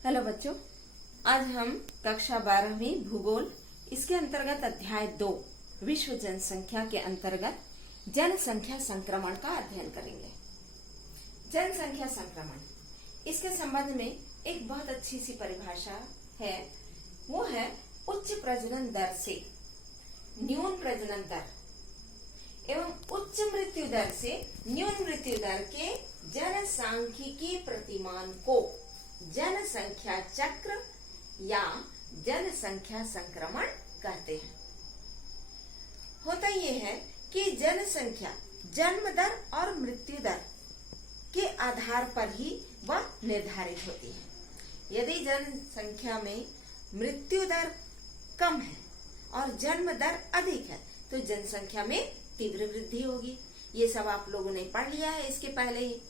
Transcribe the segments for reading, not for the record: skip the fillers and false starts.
Hello बच्चों, आज हम कक्षा 12वीं भूगोल इसके अंतर्गत अध्याय 2 विश्व जनसंख्या के अंतर्गत जनसंख्या संक्रमण का अध्ययन करेंगे। जनसंख्या संक्रमण, इसके संबंध में एक बहुत अच्छी सी परिभाषा है, वो है उच्च प्रजनन दर से न्यून प्रजनन दर एवं उच्च मृत्यु दर से न्यून मृत्यु दर के जनसांख्यिकी प्रतिमान को जनसंख्या चक्र या जनसंख्या संक्रमण कहते हैं। होता यह है कि जनसंख्या जन्म दर और मृत्यु दर के आधार पर ही वह निर्धारित होती है। यदि जनसंख्या में मृत्यु दर कम है और जन्म दर अधिक है तो जनसंख्या में तीव्र वृद्धि होगी। ये सब आप लोगों ने पढ़ लिया है इसके पहले ही।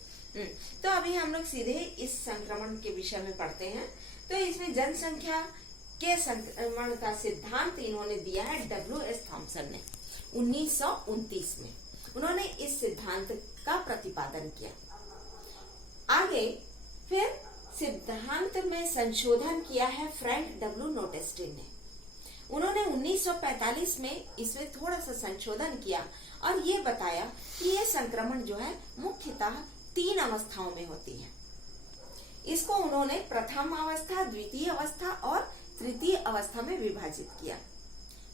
तो अभी हम लोग सीधे इस संक्रमण के विषय में पढ़ते हैं। तो इसमें जनसंख्या के संक्रमण का सिद्धांत इन्होंने दिया है W.S. थॉम्सन ने 1929 में। उन्होंने इस सिद्धांत का प्रतिपादन किया। आगे फिर सिद्धांत में संशोधन किया है फ्रैंक W. नोटेस्टिन ने। उन्होंने 1945 में इसमें थोड़ा सा संशोधन किया और ये बताया कि ये संक्रमण जो है मुख्यतः 3 अवस्थाओं में होती है। इसको उन्होंने प्रथम अवस्था, द्वितीय अवस्था और तृतीय अवस्था में विभाजित किया।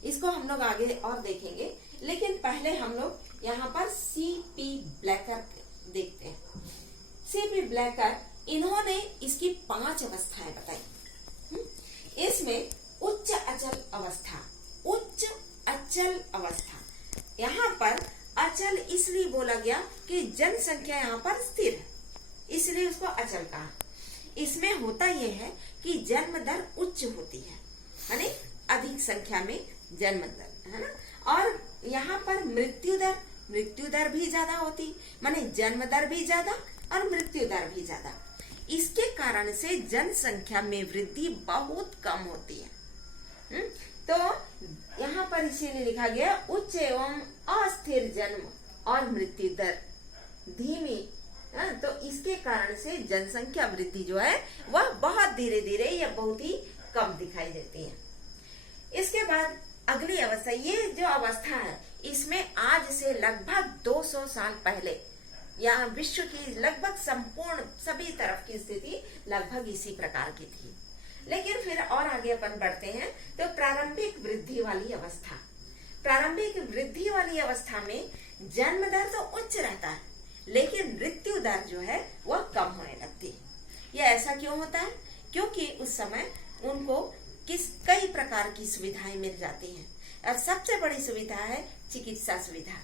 इसको हम लोग आगे और देखेंगे, लेकिन पहले हम लोग यहाँ पर C.P. ब्लैकर देखते हैं। C.P. ब्लैकर इन्होंने इसकी 5 अवस्थाएं बताई। इसमें उच्च अचल अवस्था, उच्च अचल अवस्था, यहाँ पर अचल इसलिए बोला गया कि जनसंख्या यहाँ पर स्थिर है, इसलिए उसको अचल कहा। इसमें होता यह है कि जन्म दर उच्च होती है, यानी अधिक संख्या में जन्म दर है ना। और यहाँ पर मृत्यु दर भी ज्यादा होती, माने जन्म दर भी ज्यादा और मृत्यु दर भी ज्यादा। इसके कारण से जनसंख्या में वृद्धि बहुत कम होती है। तो यहाँ पर इसीलिए लिखा गया उच्च एवं अस्थिर जन्म और मृत्यु दर धीमी। तो इसके कारण से जनसंख्या वृद्धि जो है वह बहुत धीरे धीरे या बहुत ही कम दिखाई देती है। इसके बाद अगली अवस्था, ये जो अवस्था है इसमें आज से लगभग 200 साल पहले यहाँ विश्व की लगभग संपूर्ण सभी तरफ की स्थिति लगभग इसी प्रकार की थी। लेकिन फिर और आगे अपन बढ़ते हैं तो प्रारंभिक वृद्धि वाली अवस्था। प्रारंभिक वृद्धि वाली अवस्था में जन्म दर तो उच्च रहता है, लेकिन मृत्यु दर जो है वह कम होने लगती है। यह ऐसा क्यों होता है? क्योंकि उस समय उनको कई प्रकार की सुविधाएं मिल जाती हैं और सबसे बड़ी सुविधा है चिकित्सा सुविधा,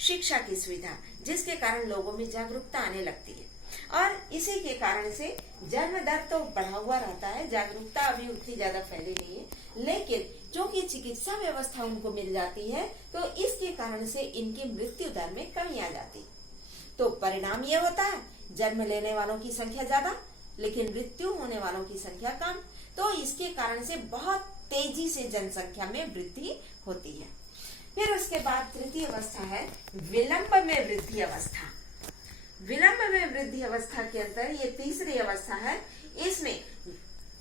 शिक्षा की सुविधा, जिसके कारण लोगों में जागरूकता आने लगती है। और इसी के कारण से जन्म दर तो बढ़ा हुआ रहता है, जागरूकता अभी उतनी ज्यादा फैली नहीं है, लेकिन क्योंकि चिकित्सा व्यवस्था उनको मिल जाती है तो इसके कारण से इनकी मृत्यु दर में कमी आ जाती है। तो परिणाम ये होता है जन्म लेने वालों की संख्या ज्यादा लेकिन मृत्यु होने वालों की संख्या कम। तो इसके कारण से बहुत तेजी से जनसंख्या में वृद्धि होती है। फिर उसके बाद तृतीय अवस्था है विलंब में वृद्धि अवस्था। विलंब में वृद्धि अवस्था के अंदर ये तीसरी अवस्था है। इसमें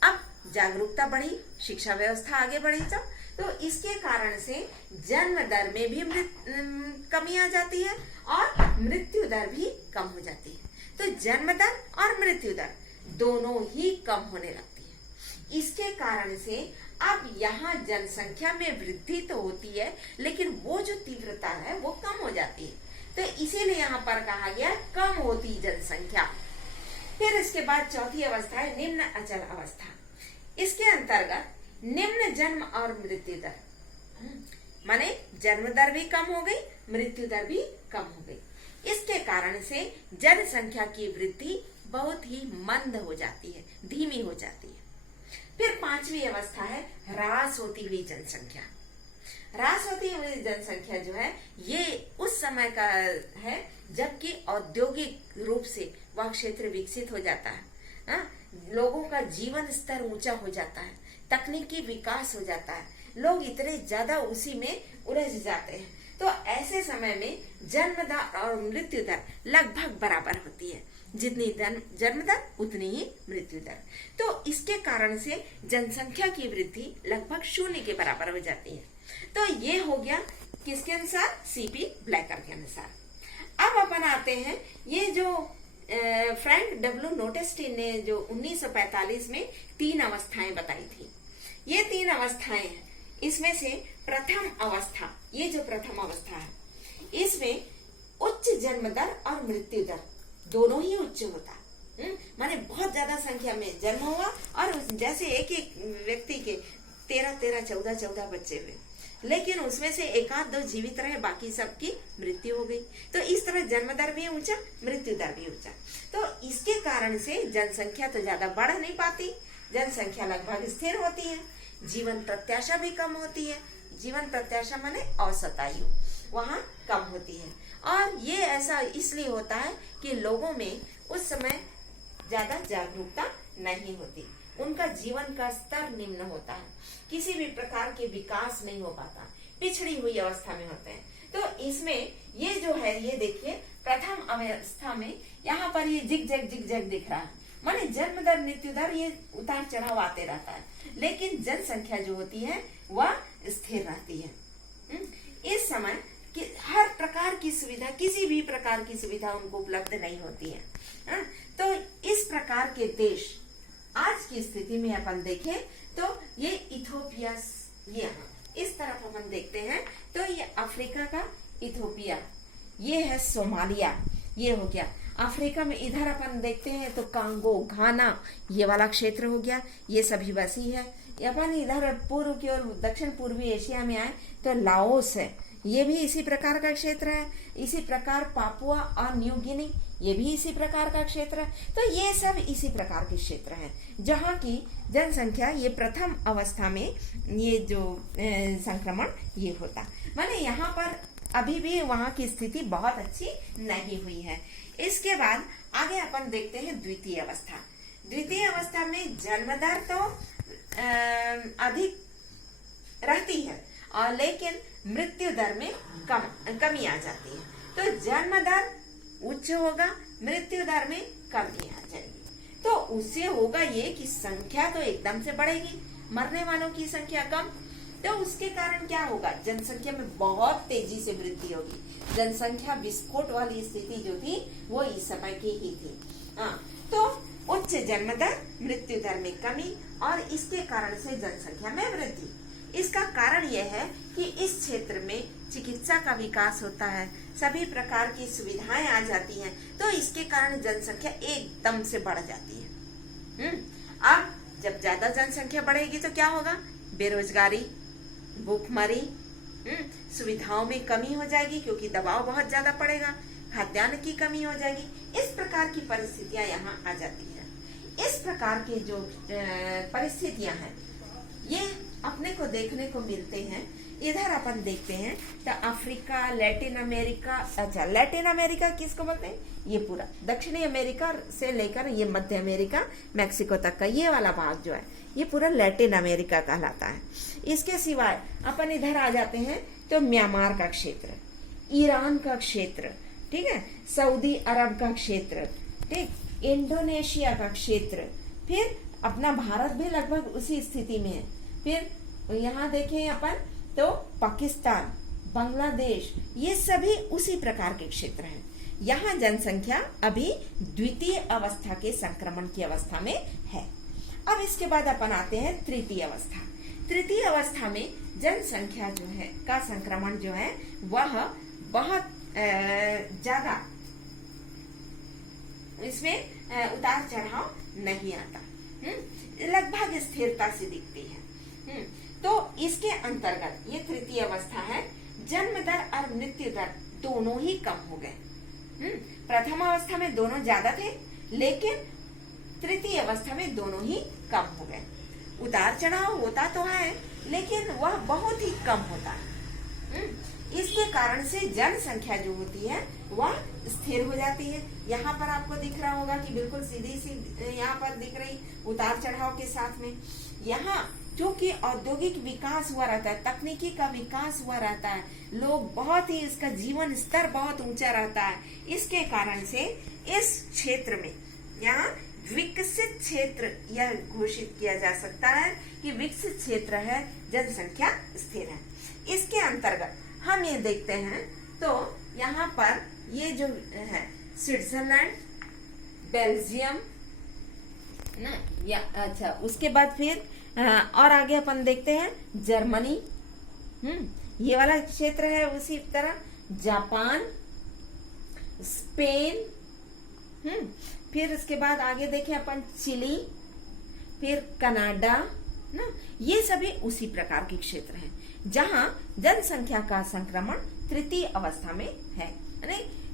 अब जागरूकता बढ़ी, शिक्षा व्यवस्था आगे बढ़ी, तो इसके कारण से जन्म दर में भी कमी आ जाती है और मृत्यु दर भी कम हो जाती है। तो जन्म दर और मृत्यु दर दोनों ही कम होने लगती है। इसके कारण से अब यहाँ जनसंख्या में वृद्धि तो होती है, लेकिन वो जो तीव्रता है वो कम हो जाती है। तो इसीलिए यहाँ पर कहा गया कम होती जनसंख्या। फिर इसके बाद चौथी अवस्था है निम्न अचल अवस्था। इसके अंतर्गत निम्न जन्म और मृत्यु दर, माने जन्म दर भी कम हो गई, मृत्यु दर भी कम हो गई। इसके कारण से जनसंख्या की वृद्धि बहुत ही मंद हो जाती है, धीमी हो जाती है। फिर पांचवी अवस्था है ह्रास होती हुई जनसंख्या। ह्रास होती हुई जनसंख्या जो है ये उस समय का है जबकि औद्योगिक रूप से वह क्षेत्र विकसित हो जाता है, लोगों का जीवन स्तर ऊंचा हो जाता है, तकनीकी विकास हो जाता है, लोग इतने ज्यादा उसी में उलझ जाते हैं। तो ऐसे समय में जन्म दर और मृत्यु दर लगभग बराबर होती है। जितनी जन्म दर उतनी ही मृत्यु दर। तो इसके कारण से जनसंख्या की वृद्धि लगभग 0 के बराबर हो जाती है। तो ये हो गया किसके अनुसार? सीपी ब्लैकर के अनुसार। अब अपन आते हैं ये जो फ्रैंक डब्ल्यू नोटेस्टीन ने जो 1945 में 3 अवस्थाएं बताई थी, ये 3 अवस्थाएं हैं। इसमें से प्रथम अवस्था, ये जो प्रथम अवस्था है, इसमें उच्च जन्म दर और मृत्यु दर दोनों ही उच्च होता है। माने बहुत ज्यादा संख्या में जन्म हुआ और जैसे एक एक व्यक्ति के 13, 14 बच्चे हुए, लेकिन उसमें से 1-2 जीवित रहे, बाकी सबकी मृत्यु हो गई। तो इस तरह जन्म दर भी ऊंचा, मृत्यु दर भी ऊंचा। तो इसके कारण से जनसंख्या तो ज्यादा बढ़ नहीं पाती, जनसंख्या लगभग स्थिर होती है, जीवन प्रत्याशा भी कम होती है। जीवन प्रत्याशा माने औसत आयु वहाँ कम होती है। और ये ऐसा इसलिए होता है कि लोगों में उस समय ज्यादा जागरूकता नहीं होती, उनका जीवन का स्तर निम्न होता है, किसी भी प्रकार के विकास नहीं हो पाता, पिछड़ी हुई अवस्था में होते हैं। तो इसमें ये जो है, ये देखिए प्रथम अवस्था में यहाँ पर ये जिग जग दिख रहा है, माने जन्म दर मृत्यु दर ये उतार चढ़ाव आते रहता है, लेकिन जनसंख्या जो होती है वह स्थिर रहती है। इस समय कि हर प्रकार की सुविधा, किसी भी प्रकार की सुविधा उनको उपलब्ध नहीं होती है। तो इस प्रकार के देश आज की स्थिति में अपन देखें तो ये इथोपिया, ये इस तरफ अपन देखते हैं तो ये अफ्रीका का इथोपिया, ये है सोमालिया, ये हो गया अफ्रीका में। इधर अपन देखते हैं तो कांगो, घाना, ये वाला क्षेत्र हो गया, ये सभी वैसी है। अपन इधर पूर्व की ओर दक्षिण पूर्वी एशिया में आए तो लाओस है, ये भी इसी प्रकार का क्षेत्र है। इसी प्रकार पापुआ और न्यू गिनी, ये भी इसी प्रकार का क्षेत्र है। तो ये सब इसी प्रकार के क्षेत्र हैं जहाँ की जनसंख्या ये प्रथम अवस्था में ये जो संक्रमण ये होता, माने यहाँ पर अभी भी वहाँ की स्थिति बहुत अच्छी नहीं हुई है। इसके बाद आगे अपन देखते हैं द्वितीय अवस्था। द्वितीय अवस्था में जन्म दर तो अधिक रहती है और लेकिन मृत्यु दर में कमी आ जाती है। तो जन्म दर उच्च होगा, मृत्यु दर में कमी आ जाएगी। तो उससे होगा ये कि संख्या तो एकदम से बढ़ेगी, मरने वालों की संख्या कम। तो उसके कारण क्या होगा? जनसंख्या में बहुत तेजी से वृद्धि होगी। जनसंख्या विस्फोट वाली स्थिति जो थी वो इस समय की ही थी। तो उच्च जन्म दर, मृत्यु दर में कमी और इसके कारण से जनसंख्या में वृद्धि। इसका कारण यह है कि इस क्षेत्र में चिकित्सा का विकास होता है, सभी प्रकार की सुविधाएं आ जाती हैं, तो इसके कारण जनसंख्या एकदम से बढ़ जाती है। अब जब ज्यादा जनसंख्या बढ़ेगी तो क्या होगा? बेरोजगारी, भूखमरी, सुविधाओं में कमी हो जाएगी क्योंकि दबाव बहुत ज्यादा पड़ेगा, खाद्यान्न की कमी हो जाएगी। इस प्रकार की परिस्थितियां यहाँ आ जाती है। इस प्रकार के जो परिस्थितियां हैं ये अपने को देखने को मिलते हैं। इधर अपन देखते हैं तो अफ्रीका, लैटिन अमेरिका, अच्छा लैटिन अमेरिका किसको बोलते हैं? ये पूरा दक्षिणी अमेरिका से लेकर ये मध्य अमेरिका, मैक्सिको तक का ये वाला भाग जो है ये पूरा लैटिन अमेरिका कहलाता है। इसके सिवाय अपन इधर आ जाते हैं तो म्यांमार का क्षेत्र, ईरान का क्षेत्र, ठीक है, सऊदी अरब का क्षेत्र, ठीक, इंडोनेशिया का क्षेत्र, फिर अपना भारत भी लगभग उसी स्थिति में है। फिर यहाँ देखें अपन तो पाकिस्तान, बांग्लादेश, ये सभी उसी प्रकार के क्षेत्र हैं। यहाँ जनसंख्या अभी द्वितीय अवस्था के संक्रमण की अवस्था में है। अब इसके बाद अपन आते हैं तृतीय अवस्था। तृतीय अवस्था में जनसंख्या जो है का संक्रमण जो है वह बहुत ज्यादा, इसमें उतार चढ़ाव नहीं आता, लगभग स्थिरता से दिखती है। तो इसके अंतर्गत ये तृतीय अवस्था है, जन्म दर और मृत्यु दर दोनों ही कम हो गए। प्रथम अवस्था में दोनों ज्यादा थे, लेकिन तृतीय अवस्था में दोनों ही कम हो गए। उतार चढ़ाव होता तो है लेकिन वह बहुत ही कम होता है। इसके कारण से जनसंख्या जो होती है वह स्थिर हो जाती है। यहाँ पर आपको दिख रहा होगा कि बिल्कुल सीधी सी यहाँ पर दिख रही उतार चढ़ाव के साथ में। यहाँ क्योंकि औद्योगिक विकास हुआ रहता है, तकनीकी का विकास हुआ रहता है, लोग बहुत ही, इसका जीवन स्तर बहुत ऊंचा रहता है, इसके कारण से इस क्षेत्र में यहाँ विकसित क्षेत्र यह घोषित किया जा सकता है कि विकसित क्षेत्र है, जनसंख्या स्थिर है। इसके अंतर्गत हम ये देखते हैं तो यहाँ पर ये जो है स्विट्जरलैंड, बेल्जियम ना, या अच्छा उसके बाद फिर और आगे अपन देखते हैं जर्मनी, ये वाला क्षेत्र है। उसी तरह जापान, स्पेन, फिर इसके बाद आगे देखें अपन चिली, फिर कनाडा ना, ये सभी उसी प्रकार के क्षेत्र हैं जहां जनसंख्या का संक्रमण तृतीय अवस्था में है।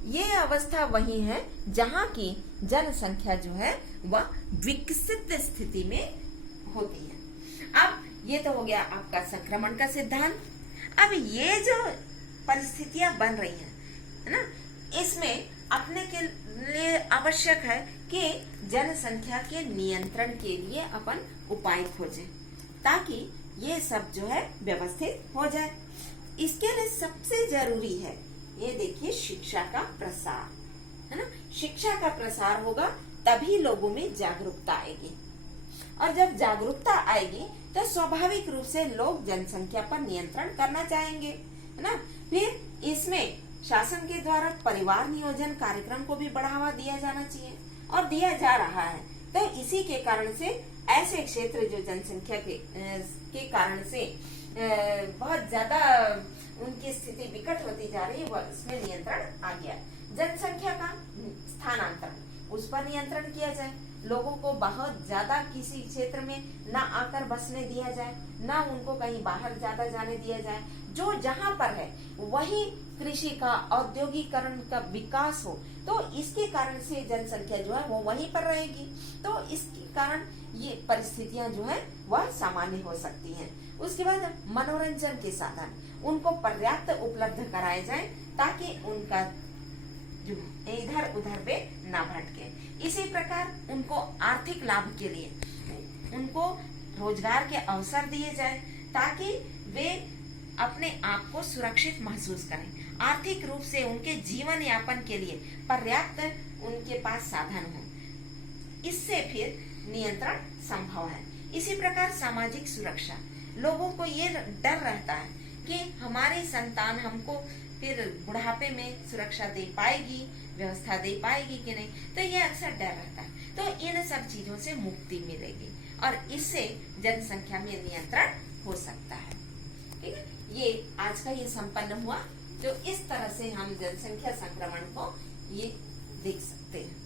ये अवस्था वही है जहां की जनसंख्या जो है वह विकसित स्थिति में होती है। अब ये तो हो गया आपका संक्रमण का सिद्धांत। अब ये जो परिस्थितियां बन रही है ना, इसमें अपने के लिए आवश्यक है कि जनसंख्या के नियंत्रण के लिए अपन उपाय खोजें ताकि ये सब जो है व्यवस्थित हो जाए। इसके लिए सबसे जरूरी है ये देखिए शिक्षा का प्रसार, है ना। शिक्षा का प्रसार होगा तभी लोगों में जागरूकता आएगी, और जब जागरूकता आएगी तो स्वाभाविक रूप से लोग जनसंख्या पर नियंत्रण करना चाहेंगे, है ना। फिर इसमें शासन के द्वारा परिवार नियोजन कार्यक्रम को भी बढ़ावा दिया जाना चाहिए और दिया जा रहा है। तो इसी के कारण से ऐसे क्षेत्र जो जनसंख्या के कारण से बहुत ज्यादा उनकी स्थिति विकट होती जा रही है, वह इसमें नियंत्रण आ गया। जनसंख्या का स्थानांतरण, उस पर नियंत्रण किया जाए। लोगों को बहुत ज्यादा किसी क्षेत्र में न आकर बसने दिया जाए, न उनको कहीं बाहर ज्यादा जाने दिया जाए। जो जहाँ पर है वही कृषि का, औद्योगिकरण का विकास हो, तो इसके कारण से जनसंख्या जो है वो वहीं पर रहेगी। तो इसके कारण ये परिस्थितियां जो है वह सामान्य हो सकती हैं। उसके बाद मनोरंजन के साधन उनको पर्याप्त उपलब्ध कराए जाएं ताकि उनका जो इधर उधर पे ना भटके। इसी प्रकार उनको आर्थिक लाभ के लिए उनको रोजगार के अवसर दिए जाए ताकि वे अपने आप को सुरक्षित महसूस करें। आर्थिक रूप से उनके जीवन यापन के लिए पर्याप्त उनके पास साधन हो, इससे फिर नियंत्रण संभव है। इसी प्रकार सामाजिक सुरक्षा, लोगों को ये डर रहता है कि हमारी संतान हमको फिर बुढ़ापे में सुरक्षा दे पाएगी, व्यवस्था दे पाएगी कि नहीं, तो ये अक्सर डर रहता है। तो इन सब चीजों से मुक्ति मिलेगी और इससे जनसंख्या में नियंत्रण हो सकता है। ठीक है, ये आज का ये संपन्न हुआ जो इस तरह से हम जनसंख्या संक्रमण को ये देख सकते हैं।